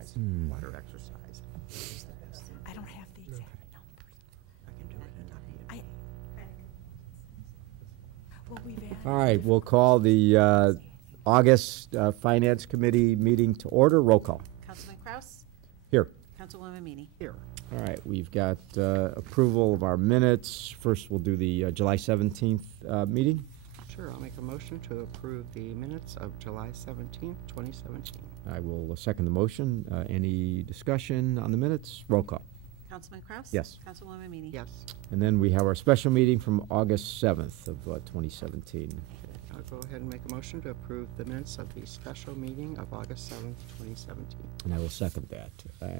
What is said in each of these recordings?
exercise. Water exercise is the best thing. I don't have the exact numbers. I can do it and not be Well, we've added. All right, we'll call the August Finance Committee meeting to order. Roll call. Councilman Kraus? Here. Councilwoman Meany? here. All right, we've got approval of our minutes. First, we'll do the July 17th meeting. Sure, I'll make a motion to approve the minutes of July 17th, 2017. I will second the motion. Any discussion on the minutes? Roll call. Councilman Kraus? Yes. Councilwoman Meany? Yes. And then we have our special meeting from August 7th of 2017. I'll go ahead and make a motion to approve the minutes of the special meeting of August 7th, 2017. And I will second that.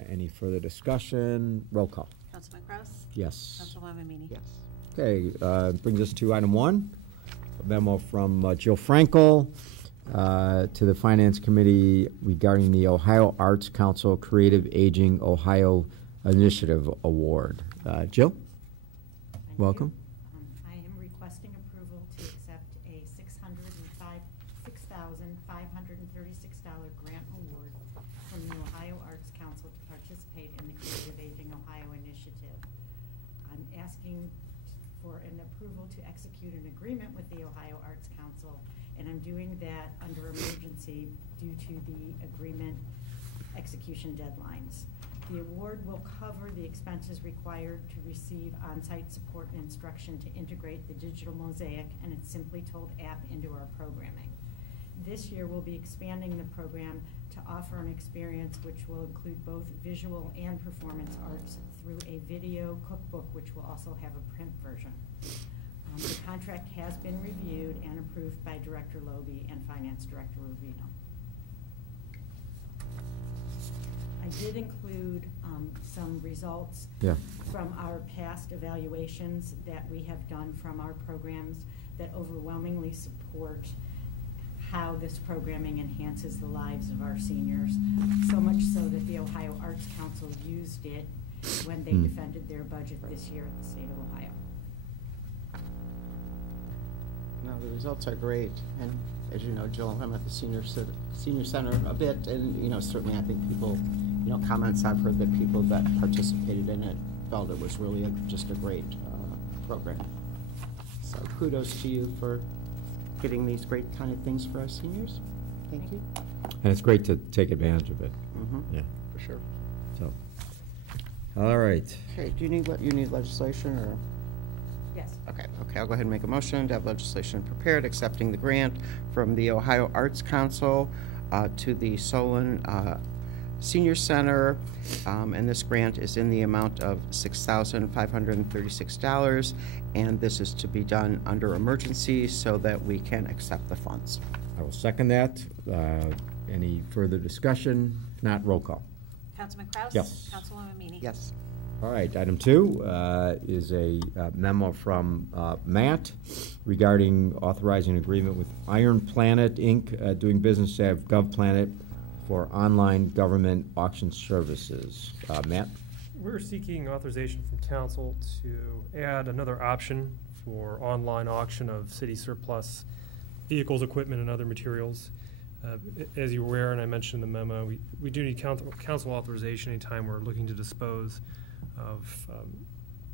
Any further discussion? Roll call. Councilman Kraus? Yes. Councilwoman Meany? Yes. Okay, brings us to item 1, a memo from Jill Frankel to the Finance Committee regarding the Ohio Arts Council Creative Aging Ohio Initiative Award. Jill, welcome. I am requesting approval to accept a $6,536 grant award from the Ohio Arts Council to participate in the Creative Aging Ohio Initiative. I'm asking for an approval to execute an agreement with the Ohio Arts Council, and I'm doing that under emergency due to the agreement execution deadlines. The award will cover the expenses required to receive on-site support and instruction to integrate the digital mosaic and its Simply Told app into our programming. This year we'll be expanding the program to offer an experience which will include both visual and performance arts through a video cookbook, which will also have a print version. The contract has been reviewed and approved by Director Loby and Finance Director Rubino. I did include some results from our past evaluations that we have done from our programs that overwhelmingly support how this programming enhances the lives of our seniors, so much so that the Ohio Arts Council used it when they defended their budget this year at the state of Ohio. No, the results are great, and as you know, Jill, I'm at the senior center a bit, and certainly I think people, comments I've heard that people that participated in it felt it was really just a great program. So kudos to you for getting these great kind of things for our seniors. Thank you. And it's great to take advantage of it. Mm-hmm. Yeah. For sure. So, all right. Okay, do you need legislation or? Yes. Okay, I'll go ahead and make a motion to have legislation prepared accepting the grant from the Ohio Arts Council to the Solon Senior Center, and this grant is in the amount of $6,536, and this is to be done under emergency so that we can accept the funds. I will second that. Any further discussion? If not, roll call. Councilman Kraus? Yes. Councilwoman Meany? Yes. All right, item 2 is a memo from Matt regarding authorizing agreement with Iron Planet, Inc., doing business at GovPlanet for online government auction services. Matt? We're seeking authorization from council to add another option for online auction of city surplus vehicles, equipment, and other materials. As you're aware, and I mentioned in the memo, we do need council authorization anytime we're looking to dispose of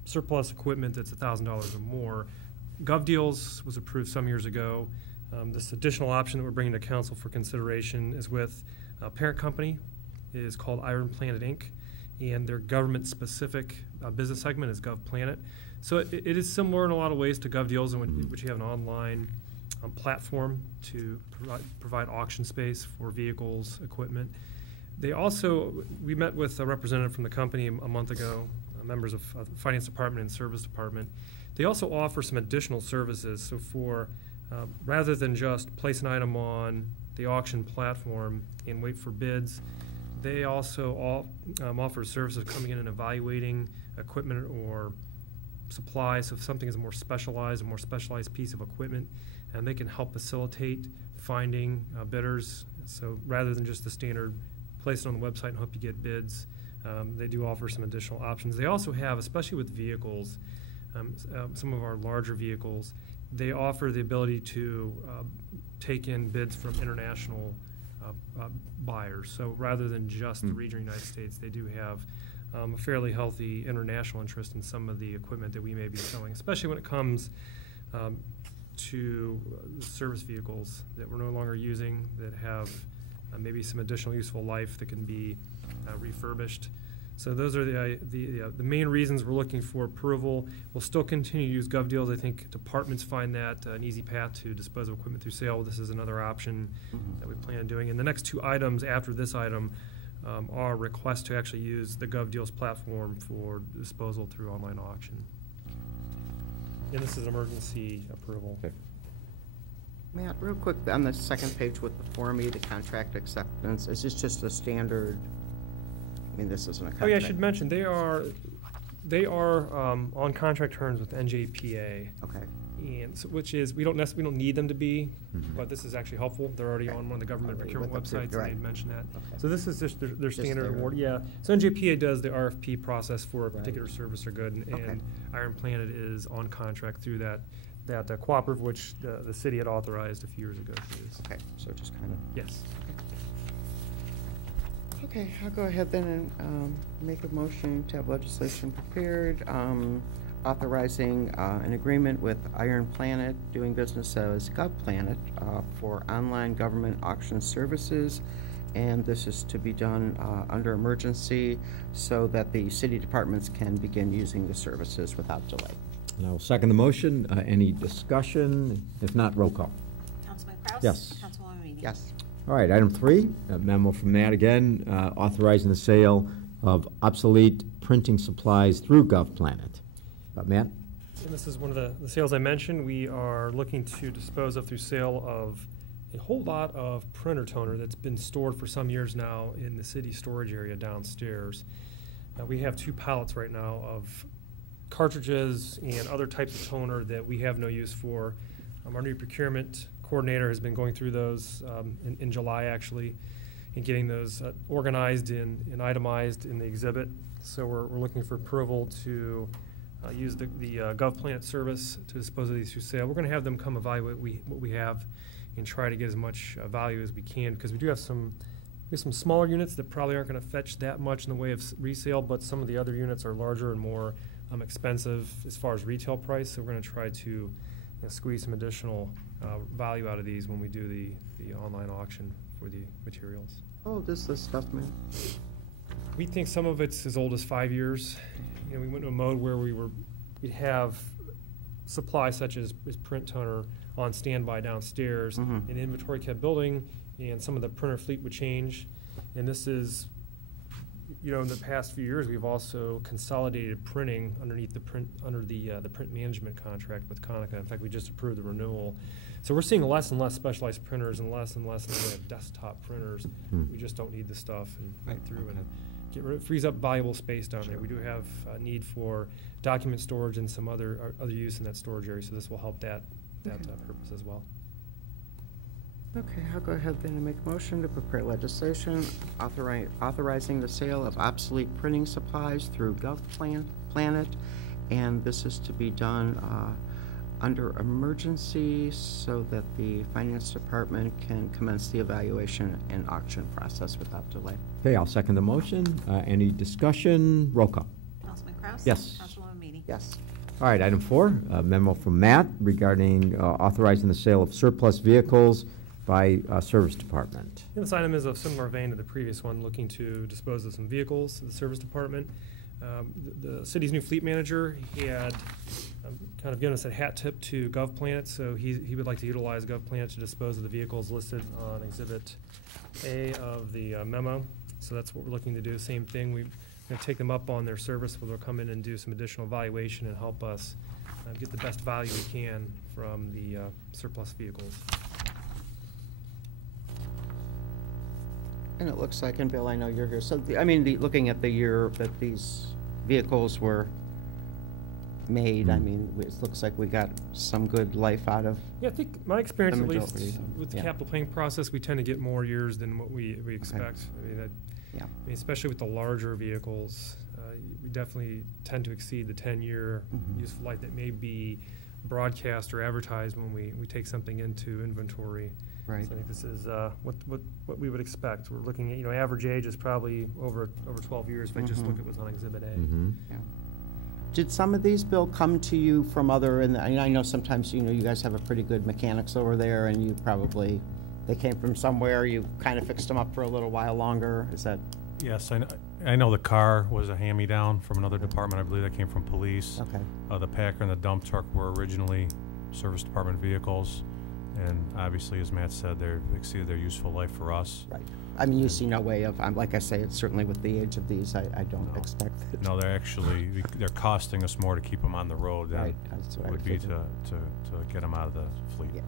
surplus equipment that's $1,000 or more. GovDeals was approved some years ago. This additional option that we're bringing to council for consideration is with a parent company, is called Iron Planet Inc., and their government-specific business segment is GovPlanet. So it is similar in a lot of ways to GovDeals, in which you have an online platform to provide auction space for vehicles, equipment. They also, we met with a representative from the company a month ago, members of the Finance Department and Service Department. They also offer some additional services. So for, rather than just place an item on the auction platform and wait for bids, they also offer services coming in and evaluating equipment or supplies. So if something is a more specialized piece of equipment, and they can help facilitate finding bidders. So rather than just the standard place it on the website and hope you get bids, they do offer some additional options. They also have, especially with vehicles, some of our larger vehicles, they offer the ability to take in bids from international buyers. So rather than just the regional United States, they do have a fairly healthy international interest in some of the equipment that we may be selling, especially when it comes to service vehicles that we're no longer using, that have maybe some additional useful life that can be refurbished. So those are the main reasons we're looking for approval. We'll still continue to use gov deals. I think departments find that an easy path to dispose of equipment through sale. This is another option that we plan on doing. And the next two items after this item are requests to actually use the gov deals platform for disposal through online auction. And this is an emergency approval. Okay. Matt, real quick, on the second page with the Form E, the contract acceptance, is this just a standard, I mean, this isn't a contract? Oh yeah, I should mention, they are on contract terms with NJPA. Okay, And so, which is, we don't need them to be, but this is actually helpful. They're already Okay. on one of the government Already procurement with the websites, you're and right. they mentioned that. Okay. So this is just their standard their- award, yeah. So NJPA does the RFP process for a Right. particular service or good, and Okay. Iron Planet is on contract through that cooperative, which the city had authorized a few years ago to use. okay, so just kind of, Yes. okay, I'll go ahead then and make a motion to have legislation prepared, authorizing an agreement with Iron Planet, doing business as GovPlanet, for online government auction services. And this is to be done under emergency so that the city departments can begin using the services without delay. And I will second the motion. Any discussion? If not, roll call. Councilman Kraus? Yes. Councilwoman Meany? Yes. All right, item 3, a memo from Matt again, authorizing the sale of obsolete printing supplies through GovPlanet. Matt? And this is one of the sales I mentioned. We are looking to dispose of through sale of a whole lot of printer toner that's been stored for some years now in the city storage area downstairs. We have 2 pallets right now of cartridges and other types of toner that we have no use for. Our new procurement coordinator has been going through those in July, actually, and getting those organized and itemized in the exhibit. So we're looking for approval to use the GovPlanet service to dispose of these through sale. We're going to have them come evaluate what we have and try to get as much value as we can, because we do have some smaller units that probably aren't going to fetch that much in the way of resale, but some of the other units are larger and more expensive as far as retail price. So we're going to try to squeeze some additional value out of these when we do the online auction for the materials. How old is this stuff, man? We think some of it's as old as 5 years. We went to a mode where we'd have supply such as print toner on standby downstairs, Mhm. and inventory kept building, and some of the printer fleet would change. And this is, in the past few years, we've also consolidated printing underneath the print management contract with Konica. In fact, we just approved the renewal. So we're seeing less and less specialized printers and less in the way of desktop printers. We just don't need the stuff, and Right, through and okay. frees up valuable space down there. We do have a need for document storage and some other use in that storage area, so this will help that Okay. purpose as well. Okay, I'll go ahead then and make a motion to prepare legislation authorizing the sale of obsolete printing supplies through GovPlanet, and this is to be done under emergency so that the finance department can commence the evaluation and auction process without delay. Okay, I'll second the motion. Any discussion? Roll call. Councilman Kraus? Yes. Councilwoman Meany? Yes. All right, item 4, a memo from Matt regarding authorizing the sale of surplus vehicles by Service Department. And this item is of similar vein to the previous one, looking to dispose of some vehicles to the service department. The city's new fleet manager, he had kind of given us a hat tip to GovPlanet, so he would like to utilize GovPlanet to dispose of the vehicles listed on Exhibit A of the memo. So that's what we're looking to do. Same thing, we're going to take them up on their service, where they'll come in and do some additional evaluation and help us get the best value we can from the surplus vehicles. And it looks like, and Bill, I know you're here, so, looking at the year that these vehicles were made, it looks like we got some good life out of. Yeah, I think my experience, The at least, majority, with the yeah. capital planning process, we tend to get more years than what we expect. Yeah. Especially with the larger vehicles, we definitely tend to exceed the 10-year Mhm. useful life that may be broadcast or advertise when we take something into inventory. Right. So I think this is what we would expect. We're looking at, average age is probably over 12 years if I just look at what's on Exhibit A. Mhm. Yeah. Did some of these, Bill, come to you from other, and I know sometimes, you guys have a pretty good mechanics over there, and you probably, they came from somewhere, you kind of fixed them up for a little while longer, is that? Yes, I know the car was a hand-me-down from another department. I believe that came from police. Okay. The Packer and the dump truck were originally service department vehicles, and obviously, as Matt said, they've exceeded their useful life for us. Right. I mean, you see no way of, like I say, it's certainly with the age of these, I don't No. expect it. No, they're costing us more to keep them on the road than Right, that's what I it would be figured. to get them out of the fleet. Yeah,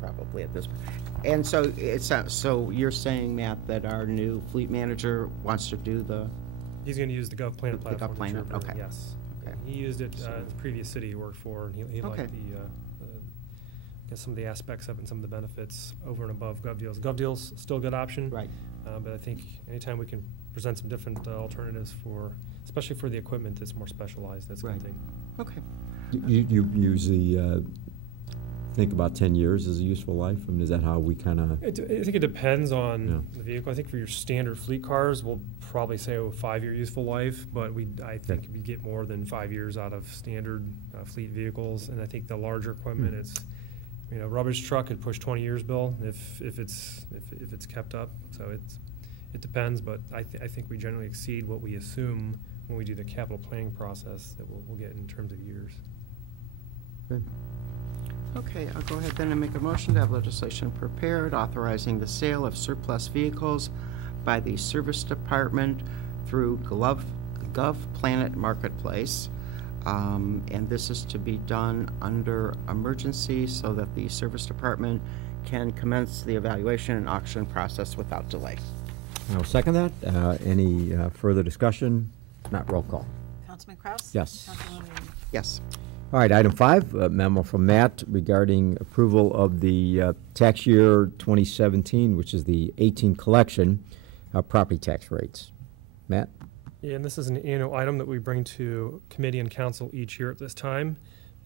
probably at this point. And so so you're saying, Matt, that our new fleet manager wants to do the, He's going to use the GovPlanet The platform. that GovPlanet, you're approving, okay. Yes. Okay. He used it in the previous city he worked for, and he Okay. liked some of the aspects of it and some of the benefits over and above GovDeals. GovDeals still a good option. right, But I think anytime we can present some different alternatives especially for the equipment that's more specialized, that's a Right. good thing. okay. You usually think about 10 years as a useful life? I mean, is that how we kind of? I think it depends on Yeah. the vehicle. I think for your standard fleet cars, we'll probably say a 5-year useful life, but I think we get more than 5 years out of standard fleet vehicles. And I think the larger equipment, it's, rubbish truck could push 20 years, Bill, if it's kept up. So it depends, but I think we generally exceed what we assume when we do the capital planning process that we'll get in terms of years. Good. Okay, I'll go ahead then and make a motion to have legislation prepared authorizing the sale of surplus vehicles by the Service Department through GovPlanet Marketplace. And this is to be done under emergency so that the Service Department can commence the evaluation and auction process without delay. I'll second that. Any further discussion? Not roll call. Councilman Kraus? Yes. Councilwoman Amy? Yes. All right, item 5, a memo from Matt regarding approval of the tax year 2017, which is the 18 collection, property tax rates. Matt? Yeah, and this is an annual item that we bring to committee and council each year at this time.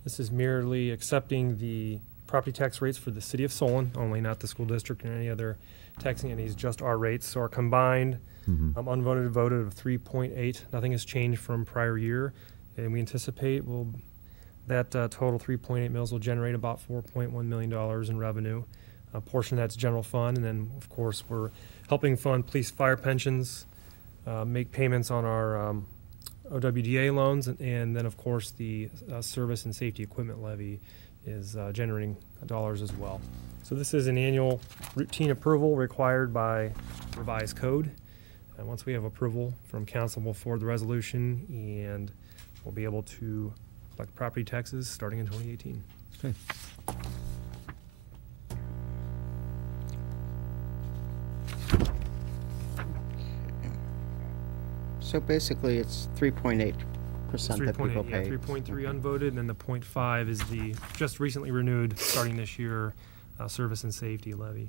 This is merely accepting the property tax rates for the city of Solon only, not the school district or any other taxing entities, just our rates. So our combined unvoted voted of 3.8. Nothing has changed from prior year, and we anticipate that total 3.8 mils will generate about $4.1 million in revenue. A portion of that's general fund, and then of course we're helping fund police fire pensions, make payments on our OWDA loans, and then of course the service and safety equipment levy is generating dollars as well. So this is an annual routine approval required by revised code. And once we have approval from council, we'll forward the resolution and we'll be able to collect property taxes starting in 2018. Okay. So basically, it's 3.8% that people 3.8, yeah, pay. 3.3 unvoted, and then the 0.5 is the just recently renewed, starting this year, service and safety levy.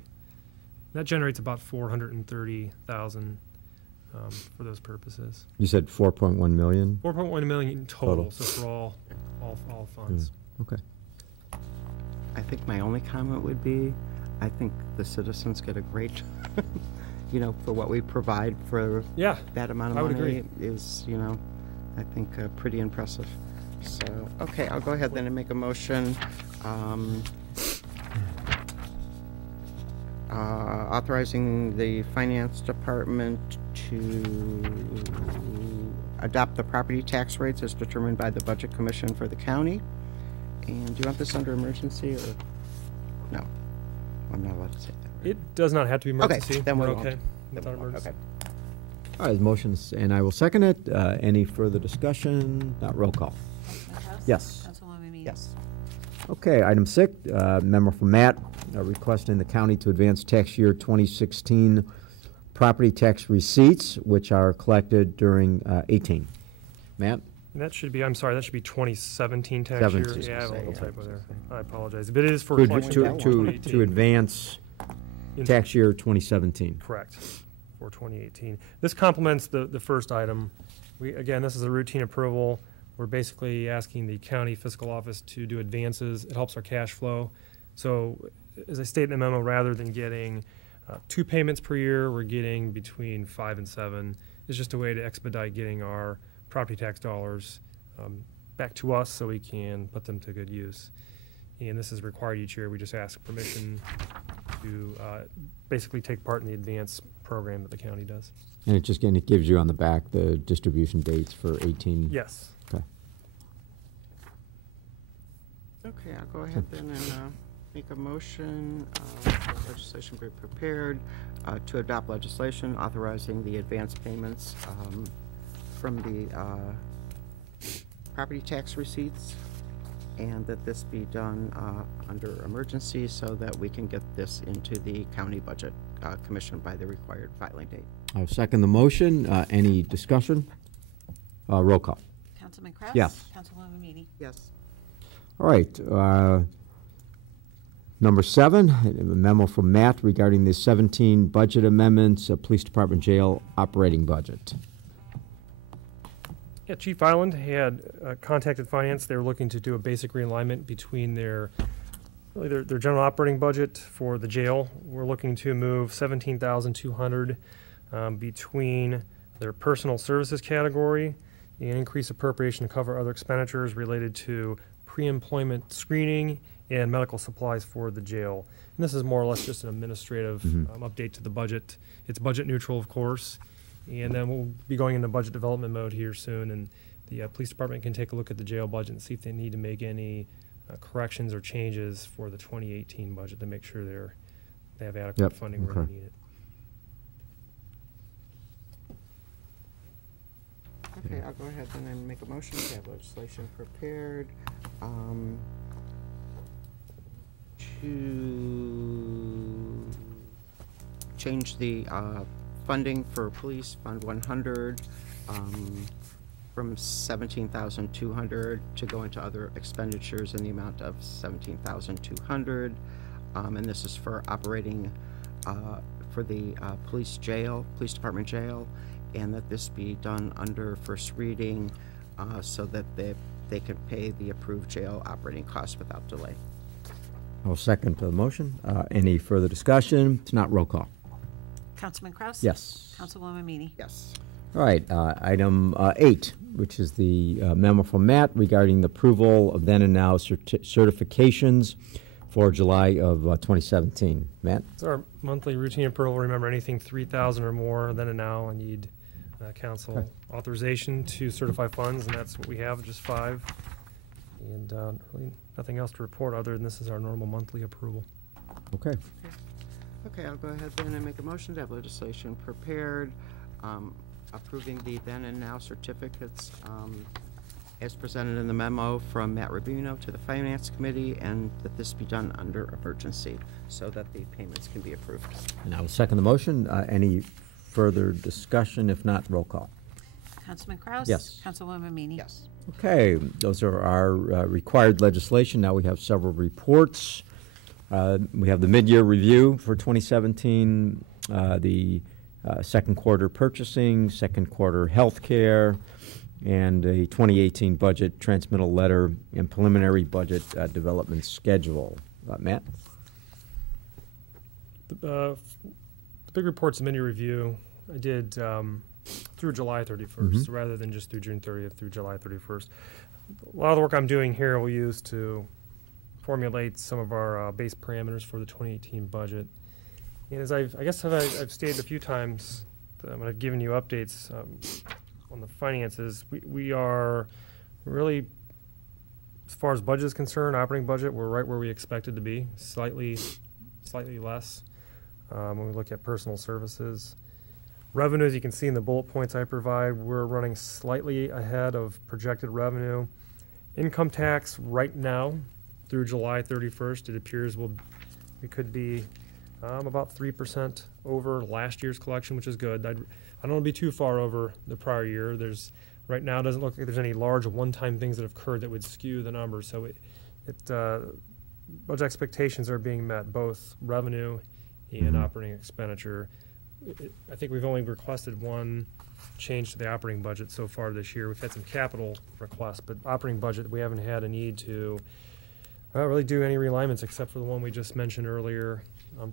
That generates about $430,000 for those purposes. You said 4.1 million? 4.1 million in total, Total. so for all funds. Okay. I think my only comment would be, I think the citizens get a great, for what we provide for Yeah, that amount I of would money agree. is, I think pretty impressive. So, okay, I'll go ahead then and make a motion authorizing the finance department to adopt the property tax rates as determined by the Budget Commission for the county. And do you want this under emergency or no? I'm not allowed to say that. It does not have to be Okay, emergency. then we We're won't. okay Then without we won't. emergency. Okay. All right, motions, and I will second it. Any further discussion? Not roll call. Councilman Kraus? Yes. Councilwoman Amy? Yes. Okay, item 6, memo from Matt, requesting the county to advance tax year 2016 property tax receipts, which are collected during 18. Matt? And that should be, I'm sorry, that should be 2017 tax year. 17. Yeah, I have a little Yeah. typo there. I apologize. But it is for To, collection to, for to, 2018. to advance In- tax year 2017. Correct, for 2018. This complements the first item. Again, this is a routine approval. We're basically asking the county fiscal office to do advances. It helps our cash flow. So as I state in the memo, rather than getting 2 payments per year, we're getting between 5 and 7. It's just a way to expedite getting our property tax dollars back to us so we can put them to good use. And this is required each year. We just ask permission to basically take part in the advance program that the county does. And it gives you on the back the distribution dates for 18? Yes. Okay. Okay, I'll go ahead then and make a motion, for legislation be prepared, to adopt legislation authorizing the advance payments from the property tax receipts, and that this be done under emergency so that we can get this into the county budget commissioned by the required filing date. I'll second the motion. Any discussion? Roll call. Councilman Kraus? Yes. Councilwoman Meany? Yes. All right. Number 7, a memo from Matt regarding the 17 budget amendments, Police Department Jail operating budget. Yeah, Chief Island had contacted finance. They were looking to do a basic realignment between their general operating budget for the jail. We're looking to move $17,200 between their personal services category and increase appropriation to cover other expenditures related to pre-employment screening and medical supplies for the jail. And this is more or less just an administrative update to the budget. It's budget neutral, of course. And then we'll be going into budget development mode here soon, and the police department can take a look at the jail budget and see if they need to make any corrections or changes for the 2018 budget to make sure they have adequate funding where they need it. Okay, I'll go ahead and then make a motion to have legislation prepared to change the funding for police fund 100 from $17,200 to go into other expenditures in the amount of $17,200, and this is for operating for the police department jail, and that this be done under first reading so that they can pay the approved jail operating costs without delay. I'll second the motion. Any further discussion? It's not roll call. Councilman Kraus? Yes. Councilwoman Meany? Yes. All right, item 8, which is the memo from Matt regarding the approval of then and now certifications for July of 2017. Matt? It's our monthly routine approval. Remember, anything 3,000 or more then and now, I need council authorization to certify funds, and that's what we have, just 5. And really nothing else to report other than this is our normal monthly approval. Okay. Okay, I'll go ahead then and make a motion to have legislation prepared approving the then and now certificates as presented in the memo from Matt Rubino to the Finance Committee, and that this be done under emergency so that the payments can be approved. And I will second the motion. Any further discussion? If not, roll call. Councilman Kraus? Yes. Councilwoman Meany? Yes. Okay, those are our required legislation. Now we have several reports. We have the mid-year review for 2017, the second quarter purchasing, second quarter healthcare, and a 2018 budget transmittal letter and preliminary budget development schedule. Matt? The big report's a mini review. I did through July 31st, rather than just through June 30th, through July 31st. A lot of the work I'm doing here we'll use to formulate some of our base parameters for the 2018 budget. And as I've stated a few times when I've given you updates on the finances, we are really, as far as budget is concerned, operating budget, we're right where we expected to be, slightly less when we look at personal services. Revenue, as you can see in the bullet points I provide, we're running slightly ahead of projected revenue. Income tax right now through July 31st, it appears we could be about 3% over last year's collection, which is good. I don't want to be too far over the prior year. Right now it doesn't look like there's any large one-time things that have occurred that would skew the numbers. So budget expectations are being met, both revenue and operating expenditure. I think we've only requested one change to the operating budget so far this year. We've had some capital requests, but operating budget, we haven't had a need to really do any realignments except for the one we just mentioned earlier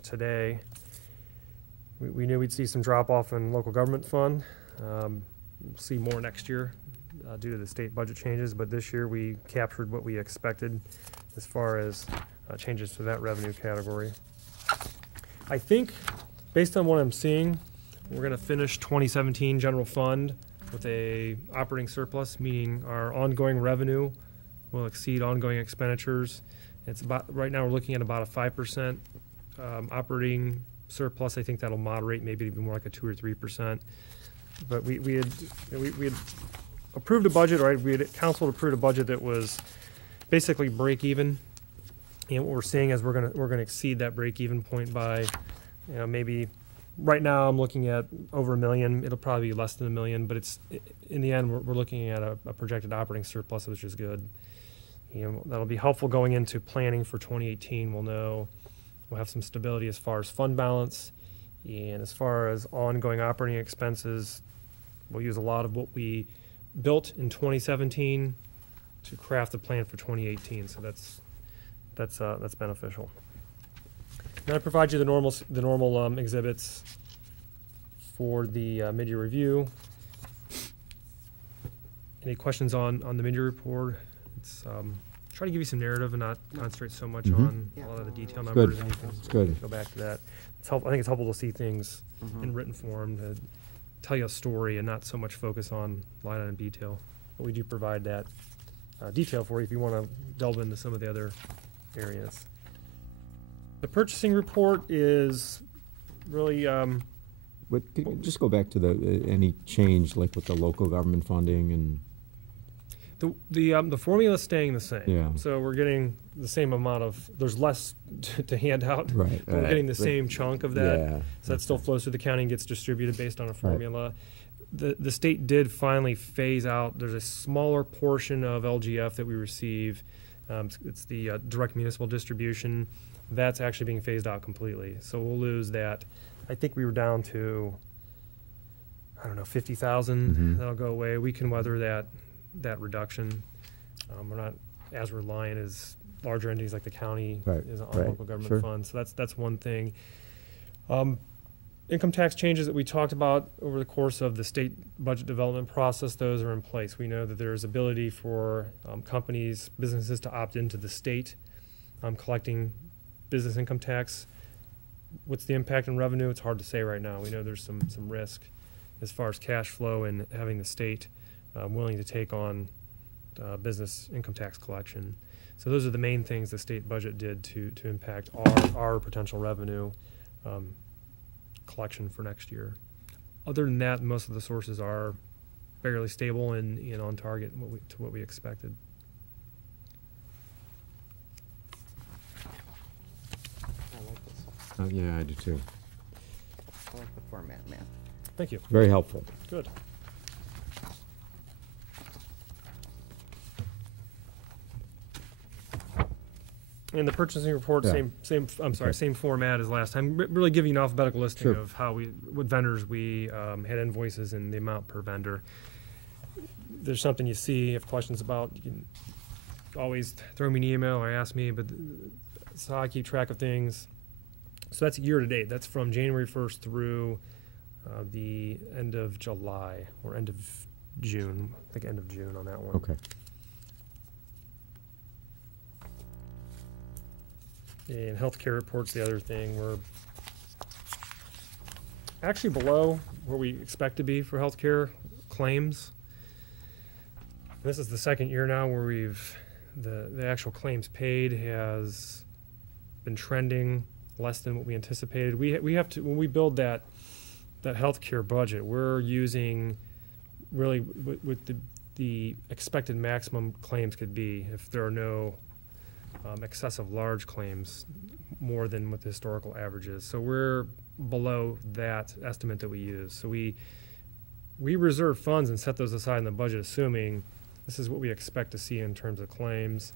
today. We knew we'd see some drop off in local government fund. We'll see more next year due to the state budget changes, but this year we captured what we expected as far as changes to that revenue category. I think, based on what I'm seeing, we're going to finish 2017 general fund with a operating surplus, meaning our ongoing revenue will exceed ongoing expenditures. It's about, right now we're looking at about a 5% operating surplus. I think that'll moderate, maybe even more like a 2 or 3%. But we had approved a budget, right? Council approved a budget that was basically break even. And what we're seeing is we're gonna exceed that break even point by, maybe right now I'm looking at over $1 million. It'll probably be less than $1 million, but it's in the end we're looking at a projected operating surplus, which is good. That'll be helpful going into planning for 2018. We'll have some stability as far as fund balance, and as far as ongoing operating expenses, we'll use a lot of what we built in 2017 to craft the plan for 2018. So that's beneficial. Then I provide you the normal exhibits for the mid-year review. Any questions on the mid-year report? It's try to give you some narrative and not concentrate so much on a lot of the detail numbers. Good. And you can It's good. go back to that. I think it's helpful to see things in written form to tell you a story and not so much focus on line item detail. But we do provide that detail for you if you want to delve into some of the other areas. The purchasing report is really Just go back to the any change like with the local government funding and. the formula is staying the same. Yeah. So we're getting the same amount of. There's less to hand out. Right. But we're getting the same chunk of that. Yeah. So that still flows through the county and gets distributed based on a formula. The state did finally phase out. There's a smaller portion of LGF that we receive. It's the direct municipal distribution. That's actually being phased out completely. So we'll lose that. I think we were down to, 50,000. That'll go away. We can weather that reduction. We're not as reliant as larger entities like the county is on local government funds. So that's one thing. Income tax changes that we talked about over the course of the state budget development process, those are in place. We know that there's ability for companies, businesses to opt into the state collecting business income tax. What's the impact on revenue? It's hard to say right now. We know there's some risk as far as cash flow and having the state willing to take on business income tax collection. So those are the main things the state budget did to impact our potential revenue collection for next year. Other than that, most of the sources are fairly stable and on target to what we expected. I like this. Yeah, I do too. I like the format, man. Thank you. Very helpful. Good. And the purchasing report, Yeah. same format as last time. Really giving an alphabetical listing Sure. of what vendors we had invoices and the amount per vendor. If there's something you see, have questions about, you can always throw me an email or ask me, but that's how I keep track of things. So that's year to date. That's from January 1st through the end of July or end of June. I think end of June on that one. Okay. And healthcare reports, the other thing, we're actually below where we expect to be for healthcare claims. This is the second year now where the actual claims paid has been trending less than what we anticipated. We have to, when we build that healthcare budget, we're using really what the expected maximum claims could be if there are no excessive large claims more than what the historical average is. So we're below that estimate that we use. So we reserve funds and set those aside in the budget assuming this is what we expect to see in terms of claims.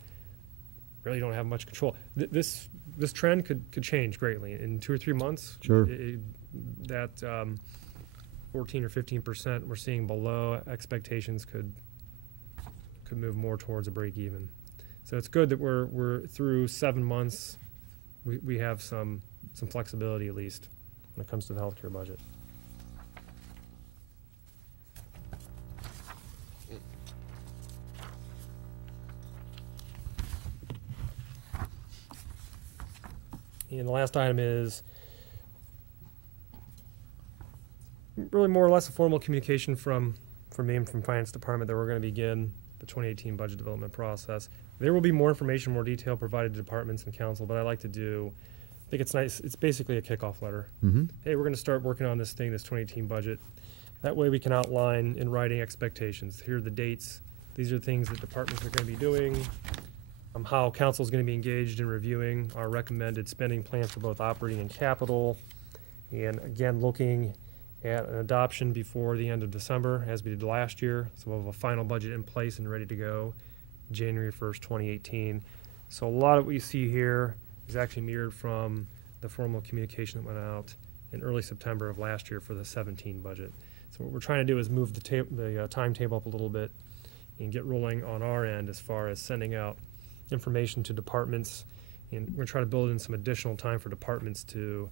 Really don't have much control. This trend could change greatly in 2 or 3 months. Sure. 14 or 15% we're seeing below expectations could move more towards a break even. So it's good that we're through 7 months. We have some flexibility at least when it comes to the healthcare budget. And the last item is really more or less a formal communication from me and from Finance Department that we're going to begin the 2018 budget development process. There will be more information, more detail provided to departments and council, but I like to do, I think it's nice, it's basically a kickoff letter. Mm-hmm. Hey, we're going to start working on this 2018 budget. That way we can outline in writing expectations. Here are the dates. These are the things that departments are going to be doing. How council is going to be engaged in reviewing our recommended spending plans for both operating and capital. And again, looking at an adoption before the end of December, as we did last year. So we'll have a final budget in place and ready to go January 1st, 2018. So a lot of what you see here is actually mirrored from the formal communication that went out in early September of last year for the 17 budget. So what we're trying to do is move the timetable up a little bit and get rolling on our end as far as sending out information to departments. And we're going to try to build in some additional time for departments to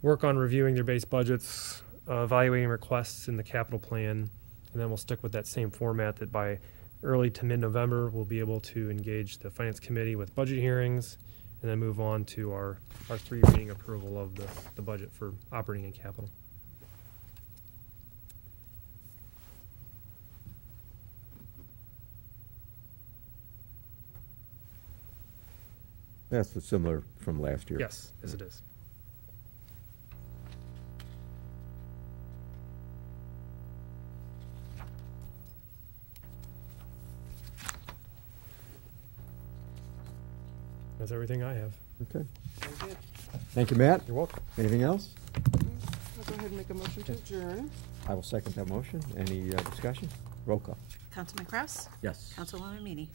work on reviewing their base budgets, evaluating requests in the capital plan, and then we'll stick with that same format that by early to mid-November we'll be able to engage the Finance Committee with budget hearings and then move on to our 3 reading approval of the budget for operating and capital. That's similar from last year. Yes, it is. That's everything I have. Okay. Very good. Thank you, Matt. You're welcome. Anything else? I'll go ahead and make a motion to adjourn. I will second that motion. Any discussion? Roll call. Councilman Kraus? Yes. Councilwoman Meany?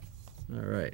All right.